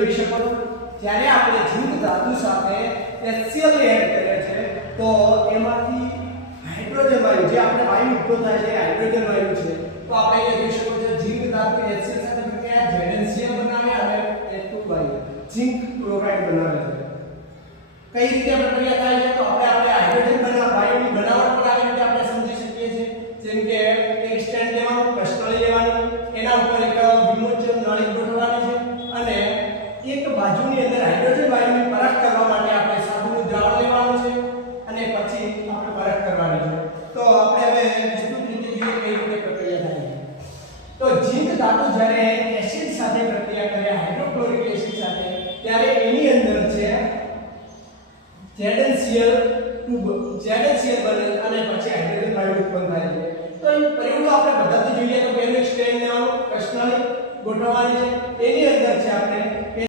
જોઈ શકો છો જ્યારે આપણે ઝીંક ધાતુ સાથે HCl ને એડ કરીએ છે તો એમાંથી હાઇડ્રોજન વાયુ જે આપણે વાયુ ઉત્પન્ન થાય છે હાઇડ્રોજન વાયુ છે તો આપણે અહીંયા જોઈ શકો છો ઝીંક ધાતુ HCl સાથે પ્રક્રિયા ZnCl બનાવે અને H2 વાયુ ઝીંક ક્લોરાઇડ બનાવે છે કઈ રીતે પ્રક્રિયા થાય છે તો આપણે હાઇડ્રોજન વાયુની બનાવટ પણ આવી રીતે આપણે સમજી શકીએ છીએ જેમ કે એક સ્ટેન્ડ લેવાનું કૃષ્ણળી લેવાની એના ઉપર એક વિમોચન નળી ગોઠવવાની છે અને એક બાજુની અંદર હાઇડ્રોજન વાયુની પરખ કરવા માટે આપણે સાબુનું દ્રાવણ લેવાનું છે અને પછી આપણે પરખ કરવાની છે તો આપણે હવે વિસ્તૃત રીતે જોઈએ કઈ રીતે પ્રક્રિયા થાય છે તો ઝીંક ધાતુ જ્યારે એસિડ સાથે પ્રક્રિયા કરે હાઇડ્રોક્લોરિક એસિડ સાથે ત્યારે એની અંદર છે ZnCl બને અને પછી હાઇડ્રોજન વાયુ ઉત્પન્ન થાય છે તો એ પ્રયોગો આપણે પદ્ધતિ જોઈએ તો